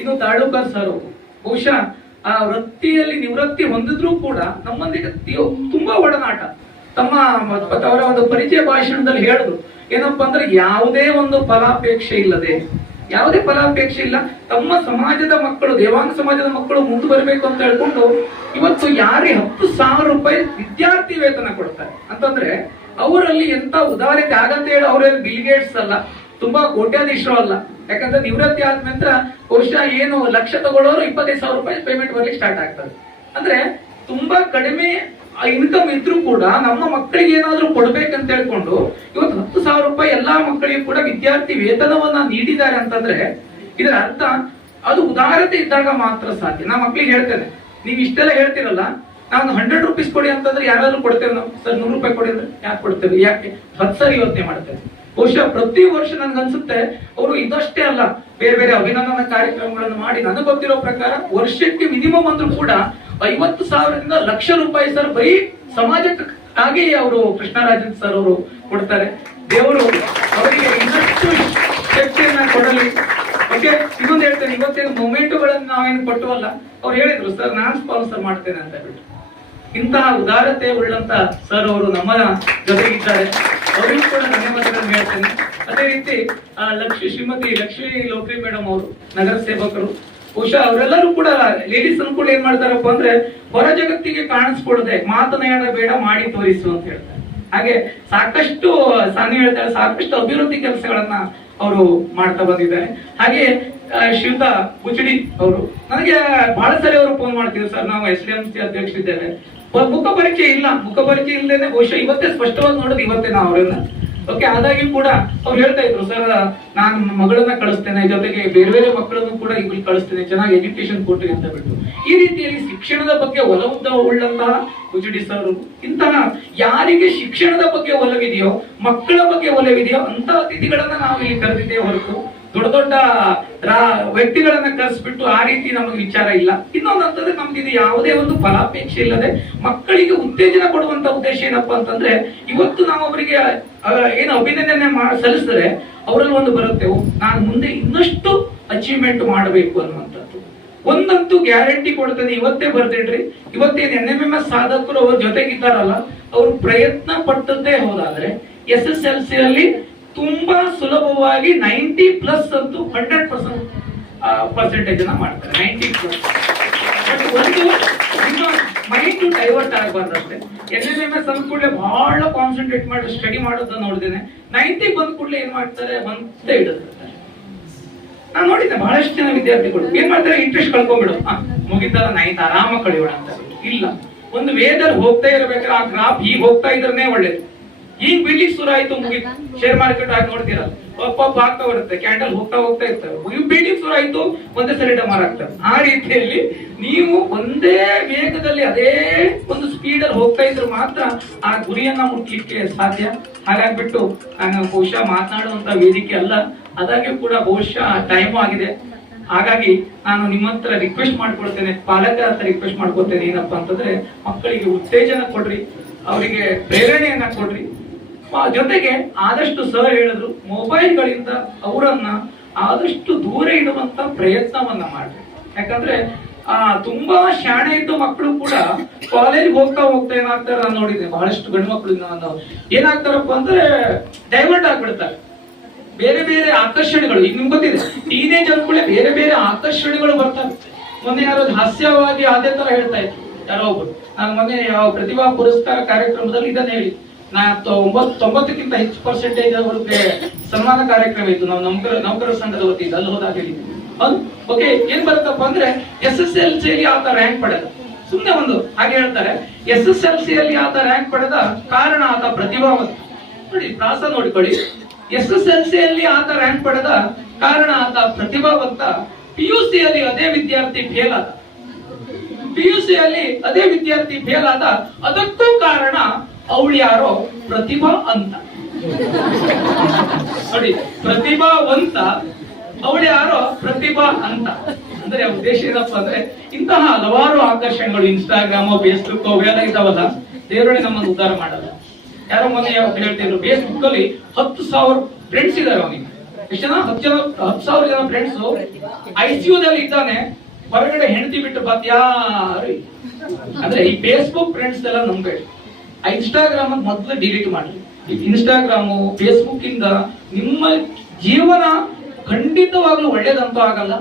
ಇನ್ನು ತಾಡೂಕರ್ ಸರ್, ಬಹುಶಃ ಆ ವೃತ್ತಿಯಲ್ಲಿ ನಿವೃತ್ತಿ ಹೊಂದಿದ್ರು ಕೂಡ ನಮ್ಮೊಂದಿಗೆ ತುಂಬಾ ಒಡನಾಟ. ತಮ್ಮ ಅವರ ಒಂದು ಪರಿಚಯ ಭಾಷಣದಲ್ಲಿ ಹೇಳಿದ್ರು. ಏನಪ್ಪಾ ಅಂದ್ರೆ ಯಾವುದೇ ಒಂದು ಫಲಾಪೇಕ್ಷೆ ಇಲ್ಲದೆ, ಯಾವುದೇ ಫಲಾಪೇಕ್ಷೆ ಇಲ್ಲ. ತಮ್ಮ ಸಮಾಜದ ಮಕ್ಕಳು, ದೇವಾಂಗ ಸಮಾಜದ ಮಕ್ಕಳು ಮುಂದೆ ಬರಬೇಕು ಅಂತ ಹೇಳ್ಕೊಂಡು ಇವತ್ತು ಯಾರೇ ಹತ್ತು ಸಾವಿರ ರೂಪಾಯಿ ವಿದ್ಯಾರ್ಥಿ ವೇತನ ಕೊಡ್ತಾರೆ. ಅಂತಂದ್ರೆ ಅವರಲ್ಲಿ ಎಂತ ಉದಾರತೆ ಆಗಂತ ಹೇಳಿ, ಅವರಲ್ಲಿ ಬಿಲ್ಗೇಟ್ಸ್ ಅಲ್ಲ ತುಂಬಾ ಕೋಟ್ಯಾಧೀಶರು ಅಲ್ಲ. ಯಾಕಂದ್ರೆ ನಿವೃತ್ತಿ ಆದ್ಮೇಲೆ ಬಹುಶಃ ಏನು ಲಕ್ಷ ತಗೊಳ್ಳೋರು ಇಪ್ಪತ್ತೈದು ಸಾವಿರ ರೂಪಾಯಿ ಪೇಮೆಂಟ್ ಬರ್ಲಿಕ್ಕೆ ಸ್ಟಾರ್ಟ್ ಆಗ್ತದೆ. ಅಂದ್ರೆ ತುಂಬಾ ಕಡಿಮೆ ಇನ್ಕಮ್ ಇದ್ರೂ ಕೂಡ ನಮ್ಮ ಮಕ್ಕಳಿಗೆ ಏನಾದ್ರೂ ಕೊಡ್ಬೇಕಂತ ಹೇಳ್ಕೊಂಡು ಇವತ್ತು ಹತ್ತು ಸಾವಿರ ರೂಪಾಯಿ ಎಲ್ಲಾ ಮಕ್ಕಳಿಗೆ ಕೂಡ ವಿದ್ಯಾರ್ಥಿ ವೇತನವನ್ನ ನೀಡಿದ್ದಾರೆ ಅಂತಂದ್ರೆ ಇದರ ಅರ್ಥ ಅದು ಉದಾರತೆ ಇದ್ದಾಗ ಮಾತ್ರ ಸಾಧ್ಯ. ನಾ ಮಕ್ಕಳಿಗೆ ಹೇಳ್ತೇನೆ, ನೀವು ಇಷ್ಟೆಲ್ಲ ಹೇಳ್ತಿರಲ್ಲ, ನಾನು ಹಂಡ್ರೆಡ್ ರುಪೀಸ್ ಕೊಡಿ ಅಂತಂದ್ರೆ ಯಾರಾದ್ರೂ ಕೊಡ್ತೇವೆ ನಾವು. ಸರ್, ನೂರು ರೂಪಾಯಿ ಕೊಡಿ ಅಂದ್ರೆ ಯಾಕೆ ಕೊಡ್ತೇವೆ? ಯಾಕೆ? ಹತ್ತು ಸರಿ ಯೋಚನೆ ಮಾಡ್ತೇವೆ. ಬಹುಶಃ ಪ್ರತಿ ವರ್ಷ ನನ್ಗನ್ಸುತ್ತೆ ಅವರು ಇದಷ್ಟೇ ಅಲ್ಲ, ಬೇರೆ ಬೇರೆ ಅಭಿನಂದನಾ ಕಾರ್ಯಕ್ರಮಗಳನ್ನು ಮಾಡಿ, ನನಗೆ ಗೊತ್ತಿರೋ ಪ್ರಕಾರ ವರ್ಷಕ್ಕೆ ಮಿನಿಮಮ್ ಅಂದ್ರೂ ಕೂಡ ಐವತ್ತು ಸಾವಿರದಿಂದ ಲಕ್ಷ ರೂಪಾಯಿ ಸರ್ ಬರೀ ಸಮಾಜಕ್ಕಾಗಿ ಅವರು ಕೃಷ್ಣರಾಜನ್ ಸರ್ ಅವರು ಕೊಡ್ತಾರೆ. ದೇವರು ಅವರಿಗೆ ಇನ್ನಷ್ಟು ಶಕ್ತಿಯನ್ನ ಕೊಡಲಿ. ಓಕೆ ಇನ್ನೊಂದು ಹೇಳ್ತೇನೆ, ಇವತ್ತೇನು ಮೊಮೆಂಟುಗಳನ್ನು ನಾವೇನು ಕೊಟ್ಟವಲ್ಲ, ಅವ್ರು ಹೇಳಿದ್ರು, ಸರ್, ನಾನ್ ಸ್ಪಾನ್ಸರ್ ಮಾಡ್ತೇನೆ ಅಂತ ಹೇಳ್ಬಿಟ್ಟು. ಇಂತಹ ಉದಾರತೆ ಉಳ್ಳಂತ ಸರ್ ಅವರು ನಮ್ಮ ಜೊತೆಗಿದ್ದಾರೆ. ಅವರಿಗೂ ಕೂಡ ಧನ್ಯವಾದಗಳನ್ನು ಹೇಳ್ತೇನೆ. ಅದೇ ರೀತಿ ಲಕ್ಷ್ಮಿ ಶ್ರೀಮತಿ ಲಕ್ಷ್ಮಿ ಲೋಕಿ ಮೇಡಮ್ ಅವರು, ನಗರ ಸೇವಕರು, ಬಹುಶಃ ಅವರೆಲ್ಲರೂ ಕೂಡ ಲೇಡೀಸ್ ಕೂಡ ಏನ್ ಮಾಡ್ತಾರಪ್ಪ ಅಂದ್ರೆ ಹೊರ ಜಗತ್ತಿಗೆ ಕಾಣಿಸ್ಕೊಡದೆ ಮಾತನಾಡ ಬೇಡ ಮಾಡಿ ತೋರಿಸು ಅಂತ ಹೇಳ್ತಾರೆ. ಹಾಗೆ ಸಾಕಷ್ಟು, ಸಾನಿ ಹೇಳ್ತಾರೆ, ಸಾಕಷ್ಟು ಅಭಿವೃದ್ಧಿ ಕೆಲಸಗಳನ್ನ ಅವರು ಮಾಡ್ತಾ ಬಂದಿದ್ದಾರೆ. ಹಾಗೆ ಶ್ರೀಯುತ ಬುಚಡಿ ಅವರು, ನನಗೆ ಬಹಳ ಸರಿ ಅವರು ಫೋನ್ ಮಾಡ್ತೀವಿ ಸರ್, ನಾವು ಎಸ್ ಡಿ ಎಂ ಸಿ ಅಧ್ಯಕ್ಷರಿದ್ದೇವೆ. ಪ- ಮುಖ ಪರಿಚಯ ಇಲ್ಲ ಮುಖ ಪರಿಚಯ ಇಲ್ಲದೇನೆ ಬಹುಶಃ ಇವತ್ತೇ ಸ್ಪಷ್ಟವಾಗಿ ನೋಡೋದು ಇವತ್ತೇ ನಾವು ಅವರನ್ನ ಓಕೆ ಆದಾಗ್ಯೂ ಕೂಡ ಅವ್ರು ಹೇಳ್ತಾ ಇದ್ರು, ಸರ್, ನಾನು ಮಗಳನ್ನ ಕಳಿಸ್ತೇನೆ, ಜೊತೆಗೆ ಬೇರೆ ಬೇರೆ ಮಕ್ಕಳನ್ನು ಕೂಡ ಇಲ್ಲಿ ಕಳಿಸ್ತೇನೆ, ಚೆನ್ನಾಗಿ ಎಜುಕೇಶನ್ ಕೊಟ್ರಿ ಅಂತ ಬಿಟ್ಟು ಈ ರೀತಿಯಲ್ಲಿ ಶಿಕ್ಷಣದ ಬಗ್ಗೆ ಒಲವುದ್ದ ಉಳ್ಳಂತಹ ಉಜಿಡಿ ಸರ್. ಇಂತಹ ಯಾರಿಗೆ ಶಿಕ್ಷಣದ ಬಗ್ಗೆ ಒಲವಿದೆಯೋ, ಮಕ್ಕಳ ಬಗ್ಗೆ ಒಲವಿದೆಯೋ ಅಂತ ಅತಿಥಿಗಳನ್ನ ನಾವು ಇಲ್ಲಿ ಕರೆದಿದ್ದೇವೆ ಹೊರತು ದೊಡ್ಡ ದೊಡ್ಡ ವ್ಯಕ್ತಿಗಳನ್ನ ಕರೆಸ್ಬಿಟ್ಟು ಆ ರೀತಿ ನಮಗೆ ವಿಚಾರ ಇಲ್ಲ. ಇನ್ನೊಂದು ಅಂತಂದ್ರೆ ನಮ್ಗೆ ಇದು ಯಾವುದೇ ಒಂದು ಫಲಾಪೇಕ್ಷೆ ಇಲ್ಲದೆ ಮಕ್ಕಳಿಗೆ ಉತ್ತೇಜನ ಕೊಡುವಂತ ಉದ್ದೇಶ ಏನಪ್ಪಾ ಅಂತಂದ್ರೆ, ಇವತ್ತು ನಾವು ಅವರಿಗೆ ಏನು ಅಭಿನಂದನೆ ಸಲ್ಲಿಸಿದ್ರೆ ಅವರಲ್ಲಿ ಒಂದು ಬರುತ್ತೆ ನಾನು ಮುಂದೆ ಇನ್ನಷ್ಟು ಅಚೀವ್ಮೆಂಟ್ ಮಾಡಬೇಕು ಅನ್ನುವಂಥದ್ದು. ಒಂದಂತೂ ಗ್ಯಾರಂಟಿ ಕೊಡ್ತೇನೆ ಇವತ್ತೇ ಬರ್ದಿಡ್ರಿ. ಇವತ್ತೇನು ಎನ್ ಎಂ ಎಂ ಎಸ್ ಸಾಧಕರು ಅವ್ರ ಜೊತೆಗಿದ್ದಾರಲ್ಲ, ಅವರು ಪ್ರಯತ್ನ ಪಟ್ಟದ್ದೇ ಹೋದಾದ್ರೆ ಎಸ್ ಎಸ್ ಎಲ್ ಸಿ ಅಲ್ಲಿ ತುಂಬಾ ಸುಲಭವಾಗಿ ನೈಂಟಿ ಪ್ಲಸ್ ಅಂತೂ ಹಂಡ್ರೆಡ್ ಪರ್ಸೆಂಟ್ ಪರ್ಸೆಂಟೇಜ್ ಮಾಡ್ತಾರೆ. Ninety plus. ಬಟ್ ಒಂದು ಮೈಂಡ್ ಡೈವರ್ಟ್ ಆಗಬಾರ್ದು ಅಷ್ಟೇ. ಎನ್ ಎಲ್ ಎಂ ಎಸ್ ಅಂದ ಕೂಡಲೇ ಬಹಳ ಕಾನ್ಸಂಟ್ರೇಟ್ ಮಾಡಿ ಸ್ಟಡಿ ಮಾಡೋದನ್ನ ನೋಡಿದ್ದೇನೆ. ನೈಂಟಿ ಬಂದ ಕೂಡಲೇ ಏನ್ ಮಾಡ್ತಾರೆ? ಬಂದೇ ಇಡುತ್ತಾರೆ ನಾನು ನೋಡಿದ್ದೆ ಬಹಳಷ್ಟು ಜನ ವಿದ್ಯಾರ್ಥಿಗಳು. ಏನ್ ಮಾಡ್ತಾರೆ? ಇಂಟ್ರೆಸ್ಟ್ ಕಳ್ಕೊಂಡ್ಬಿಡು. ಮುಗಿತಾರ ನೈನ್ತ್ ಆರಾಮ ಕಳಿಯೋಣ ಅಂತ. ಇಲ್ಲ. ಒಂದು ವೇದರ್ ಹೋಗ್ತಾ ಇರಬೇಕಾದ್ರೆ ಆ ಗ್ರಾಫ್ ಹೀಗ್ ಹೋಗ್ತಾ ಇದ್ರೆ ಒಳ್ಳೇದು. ಈಗ ಬಿಡ್ಲಿಕ್ಕೆ ಶುರು ಆಯ್ತು ಮುಗಿತು. ಶೇರ್ ಮಾರ್ಕೆಟ್ ಆಗಿ ನೋಡ್ತೀರಾ. ಪಪ್ಪ ಆಗ್ತಾ ಬರುತ್ತೆ. ಕ್ಯಾಂಡಲ್ ಹೋಗ್ತಾ ಹೋಗ್ತಾ ಇರ್ತಾರೆ. ಇವ್ ಬಿಡ್ಲಿಕ್ಕೆ ಶುರು ಆಯ್ತು ಒಂದೇ ಸರಿ ಡಮಾರ್ ಆಗ್ತಾರೆ ಆ ರೀತಿಯಲ್ಲಿ ನೀವು ಒಂದೇ ವೇಗದಲ್ಲಿ ಅದೇ ಒಂದು ಸ್ಪೀಡ್ ಅಲ್ಲಿ ಹೋಗ್ತಾ ಇದ್ರೆ ಮಾತ್ರ ಆ ಗುರಿಯನ್ನ ಮುಟ್ಲಿಕ್ಕೆ ಸಾಧ್ಯ. ಹಾಗಾಗ್ಬಿಟ್ಟು ನಾನು ಬಹುಶಃ ಮಾತನಾಡುವಂತ ವೇದಿಕೆ ಅಲ್ಲ. ಅದಾಗ್ಯೂ ಕೂಡ ಬಹುಶಃ ಟೈಮ್ ಆಗಿದೆ. ಹಾಗಾಗಿ ನಾನು ನಿಮ್ಮ ಹತ್ರ ರಿಕ್ವೆಸ್ಟ್ ಮಾಡ್ಕೊಳ್ತೇನೆ ಪಾಲಕರ ಹತ್ರ ರಿಕ್ವೆಸ್ಟ್ ಮಾಡ್ಕೊಳ್ತೇನೆ ಏನಪ್ಪಾ ಅಂತಂದ್ರೆ ಮಕ್ಕಳಿಗೆ ಉತ್ತೇಜನ ಕೊಡ್ರಿ. ಅವರಿಗೆ ಪ್ರೇರಣೆಯನ್ನ ಕೊಡ್ರಿ. ಜೊತೆಗೆ ಆದಷ್ಟು ಸರ್ ಹೇಳಿದ್ರು ಮೊಬೈಲ್ಗಳಿಂದ ಅವರನ್ನ ಆದಷ್ಟು ದೂರ ಇಡುವಂತ ಪ್ರಯತ್ನವನ್ನ ಮಾಡ್ರಿ. ಯಾಕಂದ್ರೆ, ಆ, ತುಂಬಾ ಶಾಣೆ ಇದ್ದ ಮಕ್ಕಳು ಕೂಡ ಕಾಲೇಜ್ ಹೋಗ್ತಾ ಹೋಗ್ತಾ ಏನಾಗ್ತಾರೆ ನಾನು ನೋಡಿದ್ದೆ ಬಹಳಷ್ಟು ಗಂಡು ಮಕ್ಕಳು ನಾನು ಏನಾಗ್ತಾರಪ್ಪ ಅಂದ್ರೆ ಡೈವರ್ಟ್ ಆಗ್ಬಿಡ್ತಾರೆ ಬೇರೆ ಬೇರೆ ಆಕರ್ಷಣೆಗಳು, ಈಗ ನಿಮ್ಗೆ ಗೊತ್ತಿದೆ ಟೀನೇಜ್ ಅಂದ್ಕೊಳ್ಳೆ ಬೇರೆ ಬೇರೆ ಆಕರ್ಷಣೆಗಳು ಬರ್ತವೆ. ಮೊನ್ನೆ ಯಾರೋ ಹಾಸ್ಯವಾಗಿ ಅದೇ ತರ ಹೇಳ್ತಾ ಇದ್ರು. ಯಾರೋ ಒಬ್ರು. ನಾನು ಮೊನ್ನೆ ಯಾವ ಪ್ರತಿಭಾ ಪುರಸ್ಕಾರ ಕಾರ್ಯಕ್ರಮದಲ್ಲಿ ಇದನ್ನ ಹೇಳಿ ನಾ ತೊಂಬತ್ ತೊಂಬತ್ತಕ್ಕಿಂತ ಹೆಚ್ಚು ಪರ್ಸೆಂಟೇಜ್ ಅವ್ರಿಗೆ ಸನ್ಮಾನ ಕಾರ್ಯಕ್ರಮ ಇತ್ತು. ನಾವು ನೌಕರ ನೌಕರ ಸಂಘದ ವತಿಯಿಂದ ಅಲ್ಲಿ ಹೋದಾಗ ಹೇಳಿದ್ವಿ. ಓಕೆ ಏನ್ ಬರುತ್ತಪ್ಪ ಅಂದ್ರೆ ಎಸ್ ಎಸ್ ಎಲ್ ಸಿ ಆತ ರ್ಯಾಂಕ್ ಪಡೆದ. ಸುಮ್ನೆ ಒಂದು ಹಾಗೆ ಹೇಳ್ತಾರೆ ಎಸ್ ಎಸ್ ಎಲ್ ಸಿ ಅಲ್ಲಿ ಆತ ರ್ಯಾಂಕ್ ಪಡೆದ ಕಾರಣ ಆತ ಪ್ರತಿಭಾವಂತ. ನೋಡಿ, ಪ್ರಾಸ ನೋಡ್ಕೊಳ್ಳಿ. ಎಸ್ ಎಸ್ ಎಲ್ ಸಿ ಅಲ್ಲಿ ಆತ ರ್ಯಾಂಕ್ ಪಡೆದ ಕಾರಣ ಆತ ಪ್ರತಿಭಾವಂತ. ಪಿ ಯು ಸಿ ಅಲ್ಲಿ ಅದೇ ವಿದ್ಯಾರ್ಥಿ ಫೇಲ್ ಆದ. ಪಿ ಯು ಸಿ ಅಲ್ಲಿ ಅದೇ ವಿದ್ಯಾರ್ಥಿ ಫೇಲ್ ಆದ. ಅದಕ್ಕೂ ಕಾರಣ ಅವಳು ಯಾರೋ? ಪ್ರತಿಭಾ ಅಂತ. ನೋಡಿ ಪ್ರತಿಭಾವಂತ ಅವಳು ಯಾರೋ? ಪ್ರತಿಭಾ ಅಂತ. ಅಂದ್ರೆ ಉದ್ದೇಶ ಏನಪ್ಪ ಅಂದ್ರೆ, ಇಂತಹ ಹಲವಾರು ಆಕರ್ಷಣೆಗಳು ಇನ್ಸ್ಟಾಗ್ರಾಮ್ ಫೇಸ್ಬುಕ್ ಅವೆಲ್ಲ ಇದಾವಲ್ಲ ದೇವರೇ ನಮ್ಮನ್ನು ಉದ್ಧಾರ ಮಾಡಲ್ಲ. ಯಾರೋ ಮೊನ್ನೆ ಹೇಳ್ತಿದ್ರು ಫೇಸ್ಬುಕ್ ಅಲ್ಲಿ ಹತ್ತು ಸಾವಿರ ಫ್ರೆಂಡ್ಸ್ ಇದಾರೆ ಅವನಿಗೆ. ಎಷ್ಟು ಜನ? ಹತ್ತು ಜನ, ಹತ್ತು ಸಾವಿರ ಜನ ಫ್ರೆಂಡ್ಸ್ ಐಸಿಯುದಲ್ಲಿ ಇದ್ದಾನೆ. ಹೊರಗಡೆ ಹೆಂಡತಿ ಬಿಟ್ಟು ಯಾರು? ಇಲ್ಲ. ಅಂದ್ರೆ ಈ ಫೇಸ್ಬುಕ್ ಫ್ರೆಂಡ್ಸ್ ಎಲ್ಲ ನಂಬೇಡಿ ಇನ್ಸ್ಟಾಗ್ರಾಮ್ ಅಂತ ಮೊದಲು ಡಿಲೀಟ್ ಮಾಡಿ. ಇನ್ಸ್ಟಾಗ್ರಾಮು ಫೇಸ್ಬುಕ್ ಇಂದ ನಿಮ್ಮ ಜೀವನ ಖಂಡಿತವಾಗ್ಲೂ ಒಳ್ಳೇದಂತೂ ಆಗಲ್ಲ.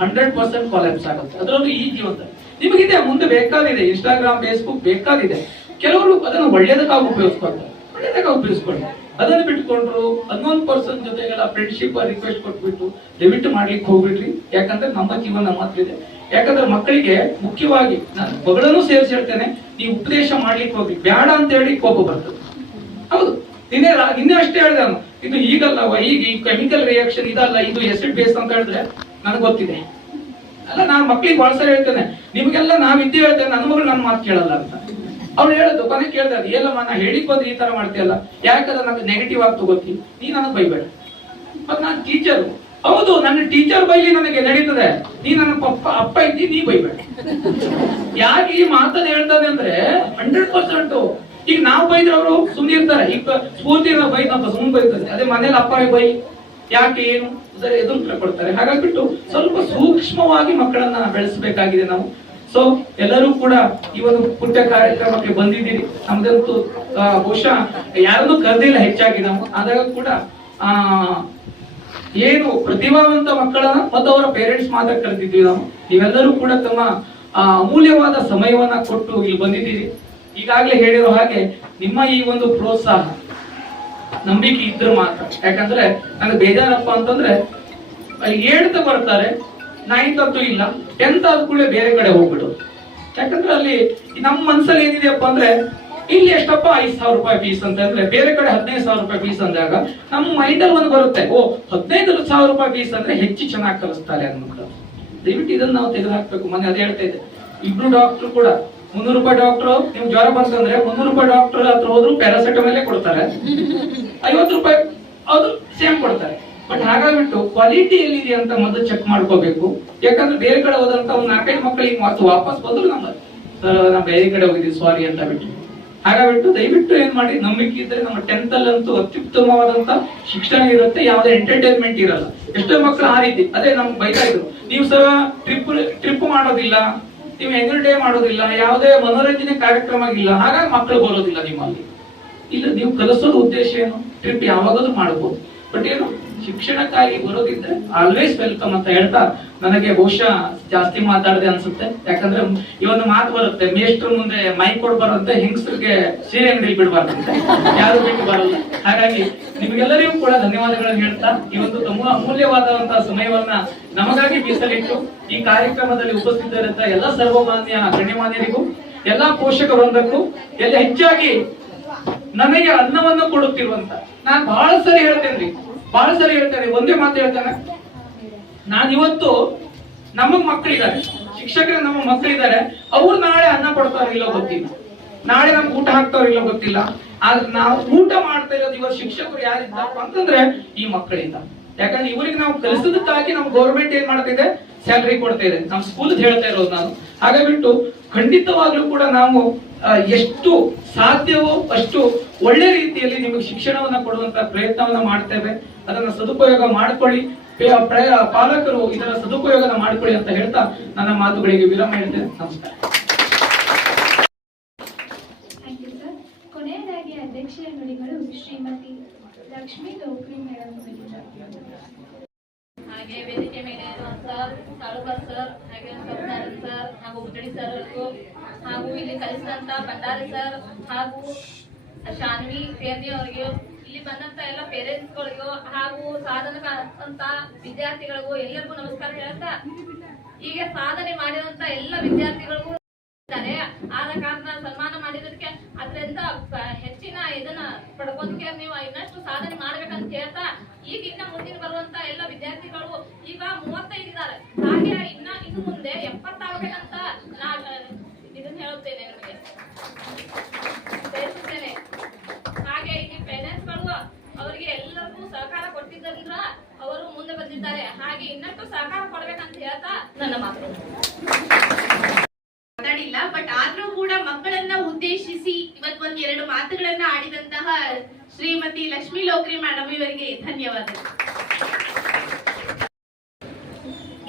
ಹಂಡ್ರೆಡ್ ಪರ್ಸೆಂಟ್ ಕಾಲೇಜ್ ಆಗುತ್ತೆ. ಅದರಲ್ಲೂ ಈ ಜೀವನದ ನಿಮಗಿದೆ ಮುಂದೆ ಬೇಕಾದಿದೆ ಇನ್ಸ್ಟಾಗ್ರಾಮ್ ಫೇಸ್ಬುಕ್ ಬೇಕಾಗಿದೆ. ಕೆಲವರು ಅದನ್ನು ಒಳ್ಳೇದಕ್ಕಾಗಿ ಉಪಯೋಗಿಸ್ಕೊಳ್ತಾರೆ. ಒಳ್ಳೇದಕ್ಕಾಗಿ ಉಪಯೋಗಿಸ್ಕೊಳ್ಳಿ ಅದನ್ನು ಬಿಟ್ಕೊಂಡ್ರು ಹನ್ನೊಂದು ಪರ್ಸೆಂಟ್ ಜೊತೆಗೆಲ್ಲ ಫ್ರೆಂಡ್ಶಿಪ್ ರಿಕ್ವೆಸ್ಟ್ ಕೊಟ್ಬಿಟ್ಟು ದಯವಿಟ್ಟು ಮಾಡ್ಲಿಕ್ಕೆ ಹೋಗ್ಬಿಡ್ರಿ ಯಾಕಂದ್ರೆ ನಮ್ಮ ಜೀವನ ನಮ್ಮ ಹತ್ರ ಇದೆ. ಯಾಕಂದ್ರೆ ಮಕ್ಕಳಿಗೆ ಮುಖ್ಯವಾಗಿ ನಾನು ಮಗಳನ್ನು ಸೇರಿಸಿ ಹೇಳ್ತೇನೆ, ನೀವು ಉಪದೇಶ ಮಾಡ್ಲಿಕ್ಕೆ ಹೋಗಿ ಬೇಡ ಅಂತ ಹೇಳಿ ಕೋಪ ಬರ್ತದೆ. ಹೌದು. ನಿನ್ನೆ ನಿನ್ನೆ ಅಷ್ಟೇ ಹೇಳಿದೆ ನಾನು. ಇದು ಈಗಲ್ಲವ ಈಗ ಈ ಕೆಮಿಕಲ್ ರಿಯಾಕ್ಷನ್ ಇದಲ್ಲ, ಇದು ಎಸಿಡ್ ಬೇಸ್ ಅಂತ ಹೇಳಿದ್ರೆ ನನಗೆ ಗೊತ್ತಿದೆ. ಅಲ್ಲ, ನಾನು ಮಕ್ಳಿಗೆ ಬಹಳ ಸರಿ ಹೇಳ್ತೇನೆ, ನಿಮ್ಗೆಲ್ಲ ನಾವ್ ಇದ್ದೀವಿ ಹೇಳ್ತೇನೆ ನನ್ನ ಮಗಳು ನನ್ನ ಮಾತು ಕೇಳಲ್ಲ ಅಂತ. ಅವ್ನು ಹೇಳೋದು ಕೊನೆ ಅದು. ಏನಮ್ಮ ನಾ ಹೇಳಿಕ್ ಬಂದ್ರೆ ಈ ತರ ಮಾಡ್ತೀಯಲ್ಲ. ಯಾಕಂದ್ರೆ ನನಗೆ ನೆಗೆಟಿವ್ ಆಗಿ ತಗೋತಿ? ನೀ ನನಗೆ ಬೈಬೇಡ. ಮತ್ ನಾನು ಟೀಚರ್ ಹೌದು, ನನ್ನ ಟೀಚರ್ ಬೈಲಿ ನನಗೆ ನಡೀತದೆ. ನೀ ನನ್ನ ಪಪ್ಪ, ಅಪ್ಪ ಇದ್ದಿ, ನೀ ಬೈಬೇಡ. ಯಾಕೆ ಈ ಮಾತನ್ನ ಹೇಳ್ತಾನೆ ಅಂದ್ರೆ ಹಂಡ್ರೆಡ್ ಪರ್ಸೆಂಟ್ ಈಗ ನಾವು ಬೈದ್ರೆ ಅವರು ಸುಮ್ಮನೆ ಇರ್ತಾರೆ. ಈಗ ಸ್ಫೂರ್ತಿ ಬೈ ನಮ್ಮ ಸುಮ್ಮನೆ ಬೈತಾರೆ. ಅದೇ ಮನೇಲಿ ಅಪ್ಪ ಬೈ. ಯಾಕೆ, ಏನು? ಎದುರು ಕೊಡ್ತಾರೆ. ಹಾಗಾಗ್ಬಿಟ್ಟು ಸ್ವಲ್ಪ ಸೂಕ್ಷ್ಮವಾಗಿ ಮಕ್ಕಳನ್ನ ಬೆಳೆಸಬೇಕಾಗಿದೆ ನಾವು. ಸೊ ಎಲ್ಲರೂ ಕೂಡ ಈ ಒಂದು ಪುಟ್ಟ ಕಾರ್ಯಕ್ರಮಕ್ಕೆ ಬಂದಿದ್ದೀರಿ. ನಮ್ದಂತೂ ಬಹುಶಃ ಯಾರನ್ನೂ ಕರೆದಿಲ್ಲ ಹೆಚ್ಚಾಗಿ ನಾವು. ಆದಾಗ ಕೂಡ, ಆ, ಏನು ಪ್ರತಿಭಾವಂತ ಮಕ್ಕಳನ್ನ ಮತ್ತು ಅವರ ಪೇರೆಂಟ್ಸ್ ಮಾತ್ರ ಕರೆದಿದ್ದೀವಿ ನಾವು. ನೀವೆಲ್ಲರೂ ಕೂಡ ತಮ್ಮ ಅಮೂಲ್ಯವಾದ ಸಮಯವನ್ನ ಕೊಟ್ಟು ಇಲ್ಲಿ ಬಂದಿದ್ದೀರಿ. ಈಗಾಗಲೇ ಹೇಳಿರೋ ಹಾಗೆ ನಿಮ್ಮ ಈ ಒಂದು ಪ್ರೋತ್ಸಾಹ, ನಂಬಿಕೆ ಇದ್ರು ಮಾತ್ರ. ಯಾಕಂದ್ರೆ, ನನಗೆ ಬೇಜಾರಪ್ಪ ಅಂತಂದ್ರೆ ಹೇಳ್ತಾ ಬರ್ತಾರೆ ನೈನ್ತ್ ಅಂತೂ ಇಲ್ಲ ಟೆಂತ್ ಆದ ಕೂಡಲೇ ಬೇರೆ ಕಡೆ ಹೋಗ್ಬಿಡೋದು ಯಾಕಂದ್ರೆ ಅಲ್ಲಿ ನಮ್ಮ ಮನ್ಸಲ್ಲಿ ಏನಿದೆಯಪ್ಪ ಅಂದ್ರೆ, ಇಲ್ಲಿ ಎಷ್ಟಪ್ಪ ಐದ್ ಸಾವಿರ ರೂಪಾಯಿ ಫೀಸ್ ಅಂತ ಅಂದ್ರೆ, ಬೇರೆ ಕಡೆ ಹದಿನೈದು ಸಾವಿರ ರೂಪಾಯಿ ಫೀಸ್ ಅಂದಾಗ ನಮ್ಮ ಮೈಂಡ್ ಅಲ್ಲಿ ಒಂದು ಬರುತ್ತೆ, ಓ ಹದಿನೈದು ಸಾವಿರ ರೂಪಾಯಿ ಫೀಸ್ ಅಂದ್ರೆ ಹೆಚ್ಚು ಚೆನ್ನಾಗಿ ಕಲಿಸ್ತಾರೆ ಅನ್ಮಕ್ಳು ದಯವಿಟ್ಟು ಇದನ್ನ ನಾವು ತೆಗೆದು ಹಾಕ್ಬೇಕು ಮೊನ್ನೆ ಅದೇ ಹೇಳ್ತಾ ಇದೆ ಇಬ್ರು ಡಾಕ್ಟರ್ ಕೂಡ, ಮುನ್ನೂರು ರೂಪಾಯಿ ಡಾಕ್ಟರ್ ನಿಮ್ ಜ್ವರ ಬಂತಂದ್ರೆ ಮುನ್ನೂರು ರೂಪಾಯಿ ಡಾಕ್ಟರ್ ಹತ್ರ ಹೋದ್ರು ಪ್ಯಾರಾಸಿಟಮಲ್ಲೇ ಕೊಡ್ತಾರೆ. ಐವತ್ತು ರೂಪಾಯಿ, ಅದು ಸೇಮ್ ಕೊಡ್ತಾರೆ. ಬಟ್ ಹಾಗಾಗ್ಬಿಟ್ಟು ಕ್ವಾಲಿಟಿ ಎಲ್ಲಿದೆ ಅಂತ ಮೊದಲು ಚೆಕ್ ಮಾಡ್ಕೋಬೇಕು. ಯಾಕಂದ್ರೆ ಬೇರೆ ಕಡೆ ಹೋದಂತ ಒಂದು ನಾಲ್ಕೈದು ಮಕ್ಕಳಿಗೆ ಮತ್ತೆ ವಾಪಸ್ ಬಂದ್ರು ನಮ್ಮ ಸರ್ ನಾವು ಬೇರೆ ಕಡೆ ಹೋಗಿದ್ವಿ ಸಾರಿ ಅಂತ ಬಿಟ್ಟು. ಹಾಗಾಗ್ಬಿಟ್ಟು ದಯವಿಟ್ಟು ಏನ್ ಮಾಡಿ, ನಂಬಿಕೆ ಇದ್ರೆ ನಮ್ಮ ಟೆಂತ್ ಅಲ್ಲಂತೂ ಅತ್ಯುತ್ತಮವಾದಂತ ಶಿಕ್ಷಣ ಇರುತ್ತೆ, ಯಾವುದೇ ಎಂಟರ್ಟೈನ್ಮೆಂಟ್ ಇರಲ್ಲ. ಎಷ್ಟೋ ಮಕ್ಕಳು ಆ ರೀತಿ, ಅದೇ ನಮ್ಗೆ ಬೈತಾ ಇದ್ರು. ನೀವು ಸರ ಟ್ರಿಪ್ ಟ್ರಿಪ್ ಮಾಡೋದಿಲ್ಲ, ನೀವು ಎಂಟರ್ಟೈನ್ ಮಾಡೋದಿಲ್ಲ, ಯಾವುದೇ ಮನೋರಂಜನೆ ಕಾರ್ಯಕ್ರಮ ಇಲ್ಲ ಹಾಗಾಗಿ ಮಕ್ಕಳು ಬರೋದಿಲ್ಲ ನಿಮ್ಮಲ್ಲಿ. ಇಲ್ಲ, ನೀವು ಕಲಿಸೋದು ಉದ್ದೇಶ ಏನು? ಟ್ರಿಪ್ ಯಾವಾಗಲೂ ಮಾಡಬಹುದು ಬಟ್ ಏನು? ಶಿಕ್ಷಣಕ್ಕಾಗಿ ಬರೋದಿದ್ರೆ ಆಲ್ವೇಸ್ ವೆಲ್ಕಮ್ ಅಂತ ಹೇಳ್ತಾ ನನಗೆ ಬಹುಶಃ ಜಾಸ್ತಿ ಮಾತಾಡದೆ ಅನ್ಸುತ್ತೆ. ಯಾಕಂದ್ರೆ ಈ ಒಂದು ಮಾತು ಬರುತ್ತೆ, ಮೇಷ್ಟ್ರ ಮುಂದೆ ಮೈಕ್ ಬರುತ್ತೆ ಹೆಂಗಸರಿಗೆ ಸೀರೆ ಅಂಗಡಿ ಬಿಡಬಾರ್ದಂತೆ ಯಾರು ಬಿಟ್ಟು ಬರಲ್ಲ. ಹಾಗಾಗಿ ನಿಮ್ಗೆಲ್ಲರಿಗೂ ಕೂಡ ಧನ್ಯವಾದಗಳನ್ನು ಹೇಳ್ತಾ, ಈ ಒಂದು ತುಂಬ ಅಮೂಲ್ಯವಾದಂತಹ ಸಮಯವನ್ನ ನಮಗಾಗಿ ಮೀಸಲಿಟ್ಟು, ಈ ಕಾರ್ಯಕ್ರಮದಲ್ಲಿ ಉಪಸ್ಥಿತರಿದ್ದ ಎಲ್ಲ ಸರ್ವಮಾನ್ಯ ಗಣ್ಯಮಾನ್ಯರಿಗೂ, ಎಲ್ಲಾ ಪೋಷಕ ವೃಂದಕ್ಕೂ, ಎಲ್ಲ ಹೆಚ್ಚಾಗಿ ನನಗೆ ಅನ್ನವನ್ನು ಕೊಡುತ್ತಿರುವಂತ, ನಾನು ಬಹಳ ಸರಿ ಹೇಳ್ತೇನೆ ಬಹಳ ಸರಿ ಹೇಳ್ತಾರೆ, ಒಂದೇ ಮಾತು ಹೇಳ್ತಾನೆ. ನಾನ್ ಇವತ್ತು ನಮ್ಮ ಮಕ್ಕಳಿದ್ದಾರೆ. ಶಿಕ್ಷಕರ ನಮ್ಮ ಮಕ್ಕಳಿದ್ದಾರೆ. ಅವ್ರು ನಾಳೆ ಅನ್ನ ಕೊಡ್ತಾರೋ ಇಲ್ಲೋ ಗೊತ್ತಿಲ್ಲ. ನಾಳೆ ನಮ್ಗೆ ಊಟ ಹಾಕ್ತಾರೋ ಇಲ್ಲೋ ಗೊತ್ತಿಲ್ಲ. ಆದ್ರೆ ನಾವು ಊಟ ಮಾಡ್ತಾ ಇರೋದು ಇವತ್ತು ಶಿಕ್ಷಕರು ಯಾರಿದ್ದಪ್ಪ ಅಂತಂದ್ರೆ ಈ ಮಕ್ಕಳಿಂದ. ಯಾಕಂದ್ರೆ ಇವರಿಗೆ ನಾವು ಕಲಿಸೋದಕ್ಕಾಗಿ ನಮ್ಮ ಗೌರ್ಮೆಂಟ್ ಏನ್ ಮಾಡ್ತಿದೆ ಸ್ಯಾಲರಿ ಕೊಡ್ತಾ ಇದೆ. ನಮ್ಮ ಸ್ಕೂಲ್ ಹೇಳ್ತಾ ಇರೋದು ನಾನು. ಹಾಗಾಗ್ಬಿಟ್ಟು ಖಂಡಿತವಾಗ್ಲೂ ಕೂಡ ನಾವು ಎಷ್ಟು ಸಾಧ್ಯವೋ ಅಷ್ಟು ಒಳ್ಳೆ ರೀತಿಯಲ್ಲಿ ನಿಮಗೆ ಶಿಕ್ಷಣವನ್ನು ಕೊಡುವಂತ ಪ್ರಯತ್ನವನ್ನ ಮಾಡ್ತೇವೆ. ಅದನ್ನ ಸದುಪಯೋಗ ಮಾಡಿಕೊಳ್ಳಿ. ಪಾಲಕರು ಇದರ ಸದುಪಯೋಗ ಮಾಡಿಕೊಳ್ಳಿ ಅಂತ ಹೇಳ್ತಾ ನನ್ನ ಮಾತುಗಳಿಗೆ ವಿರಾಮ ಹೇಳ್ತೇನೆ. ನಮಸ್ಕಾರ. ಥ್ಯಾಂಕ್ ಯು ಸರ್ ಕೊನೆಯದಾಗಿ ಅಧ್ಯಕ್ಷೀಯ ನುಡಿಗಳು ಶ್ರೀಮತಿ ಲಕ್ಷ್ಮೀ ಲೋಕ್ರಿ ಮೇಡಮ್ ಅವರಿಂದ ಹಾಗೆ ವೇದಿಕೆ ಮೇಲೆ ಸರ್ ತಾಲೂಕಾ ಸರ್ ಹಾಗೆ ಸರ್ ಹಾಗೂ ಉಜ್ಜಡಿ ಸರ್ ಅವ್ರಿಗೂ ಹಾಗೂ ಇಲ್ಲಿ ಕಲಿಸಿದಂತ ಭಂಡಾರಿ ಸರ್ ಹಾಗೂ ಶಾನ್ವಿ ಪೇರ್ನಿ ಅವರಿಗೂ, ಇಲ್ಲಿ ಬಂದಂತ ಎಲ್ಲ ಪೇರೆಂಟ್ಸ್ಗಳಿಗೂ ಹಾಗೂ ಸಾಧನ ಅಂತ ವಿದ್ಯಾರ್ಥಿಗಳಿಗೂ ಎಲ್ಲರಿಗೂ ನಮಸ್ಕಾರ ಹೇಳ್ತಾ ಈಗ ಸಾಧನೆ ಮಾಡಿದಂತ ಎಲ್ಲ ವಿದ್ಯಾರ್ಥಿಗಳಿಗೂ ಆದ ಕಾರಣ ಸನ್ಮಾನ ಮಾಡಿದಕ್ಕೆ ಅದರಿಂದ ಹೆಚ್ಚಿನ ಇದನ್ನ ಪಡ್ಕೊಂಡ್ಕೆ ನೀವು ಇನ್ನಷ್ಟು ಸಾಧನೆ ಮಾಡ್ಬೇಕಂತ ಹೇಳ್ತಾ, ಈಗ ಇನ್ನ ಮುಂದಿನ ಬರುವಂತ ಎಲ್ಲ ವಿದ್ಯಾರ್ಥಿಗಳು ಈಗ ಮೂವತ್ತೈದು ಇದ್ದಾರೆ. ಹಾಗೆ ಇನ್ನ ಇನ್ನು ಮುಂದೆ ಎಪ್ಪತ್ತಾಗಬೇಕಂತ ಹೇಳುತ್ತೇನೆ ನಿಮಗೆ. ಹಾಗೆ ಇಲ್ಲಿ ಪೇರೆಂಟ್ಸ್ಗಳು ಅವರಿಗೆ ಎಲ್ಲರಿಗೂ ಸಹಕಾರ ಕೊಟ್ಟಿದ್ದರಿಂದ ಅವರು ಮುಂದೆ ಬಂದಿದ್ದಾರೆ. ಹಾಗೆ ಇನ್ನಷ್ಟು ಸಹಕಾರ ಕೊಡ್ಬೇಕಂತ ಹೇಳ್ತಾ ನನ್ನ ಮಾತು. ಮಾತಾಡಿಲ್ಲ ಬಟ್ ಆದ್ರೂ ಕೂಡ ಮಕ್ಕಳನ್ನ ಉದ್ದೇಶಿಸಿ ಇವತ್ ಒಂದ್ ಎರಡು ಮಾತುಗಳನ್ನ ಆಡಿದಂತಹ ಶ್ರೀಮತಿ ಲಕ್ಷ್ಮೀ ಲೋಕ್ರಿ ಮೇಡಮ್ ಇವರಿಗೆ ಧನ್ಯವಾದಗಳು.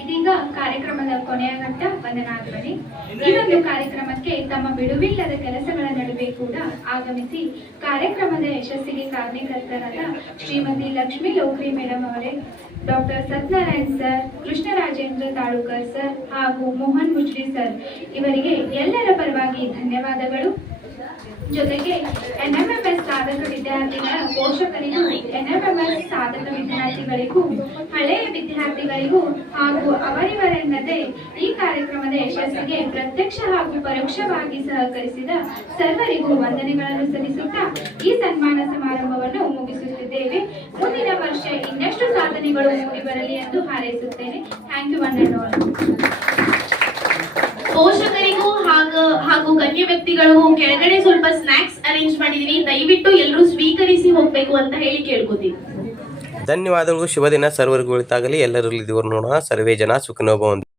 ಇದೀಗ ಕಾರ್ಯಕ್ರಮದ ಕೊನೆಯ ಘಟ್ಟ ವಂದನಾಧ್ವನಿ. ಈ ಕಾರ್ಯಕ್ರಮಕ್ಕೆ ತಮ್ಮ ಬಿಡುವಿಲ್ಲದ ಕೆಲಸಗಳ ನಡುವೆ ಕೂಡ ಆಗಮಿಸಿ ಕಾರ್ಯಕ್ರಮದ ಯಶಸ್ಸಿಗೆ ಕಾರಣಕರ್ತರಾದ ಶ್ರೀಮತಿ ಲಕ್ಷ್ಮೀ ಲೋಕ್ರಿ ಮೇಡಮ್ ಅವರೇ, doctor Satyanarayan sir, Krishnarajendra Talukar sir ಹಾಗೂ ಮೋಹನ್ ಮುಜ್ರಿ ಸರ್. ಇವರಿಗೆ ಎಲ್ಲರ ಪರವಾಗಿ ಧನ್ಯವಾದಗಳು. ಜೊತೆಗೆ ಎನ್ಎಂಎಂಎಸ್ ಸಾಧಕ ವಿದ್ಯಾರ್ಥಿಗಳ ಪೋಷಕರಿಗೂ ಎನ್ಎಂಎಂಎಸ್ ಸಾಧಕ ವಿದ್ಯಾರ್ಥಿಗಳಿಗೂ ಹಳೆಯ ವಿದ್ಯಾರ್ಥಿಗಳಿಗೂ ಹಾಗೂ ಅವರಿವರೆನ್ನದೇ ಈ ಕಾರ್ಯಕ್ರಮದ ಯಶಸ್ಸಿಗೆ ಪ್ರತ್ಯಕ್ಷ ಹಾಗೂ ಪರೋಕ್ಷವಾಗಿ ಸಹಕರಿಸಿದ ಸರ್ವರಿಗೂ ವಂದನೆಗಳನ್ನು ಸಲ್ಲಿಸುತ್ತಾ ಈ ಸನ್ಮಾನ ಸಮಾರಂಭವನ್ನು ಮುಗಿಸುತ್ತಿದ್ದೇವೆ. ಮುಂದಿನ ವರ್ಷ ಇನ್ನಷ್ಟು ಸಾಧನೆಗಳು ಮೂಡಿಬರಲಿ ಎಂದು ಹಾರೈಸುತ್ತೇನೆ. Thank you one and all ಪೋಷಕರಿಗೂ ಹಾಗೂ ಹಾಗೂ ಗಣ್ಯ ವ್ಯಕ್ತಿಗಳು ಕೆಳಗಡೆ ಸ್ವಲ್ಪ ಸ್ನಾಕ್ಸ್ ಅರೇಂಜ್ ಮಾಡಿದೀವಿ ದಯವಿಟ್ಟು ಎಲ್ಲರೂ ಸ್ವೀಕರಿಸಿ ಹೋಗ್ಬೇಕು ಅಂತ ಹೇಳಿ ಕೇಳ್ಕೊತೀವಿ ಧನ್ಯವಾದಗಳು ಶುಭ ದಿನ ಸರ್ವರ್ ಒಳಿತಾಗಲಿ ಎಲ್ಲರಲ್ಲಿ ನೋಡೋಣ. ಸರ್ವೇ ಜನ ಸುಖನೋಭವಂತು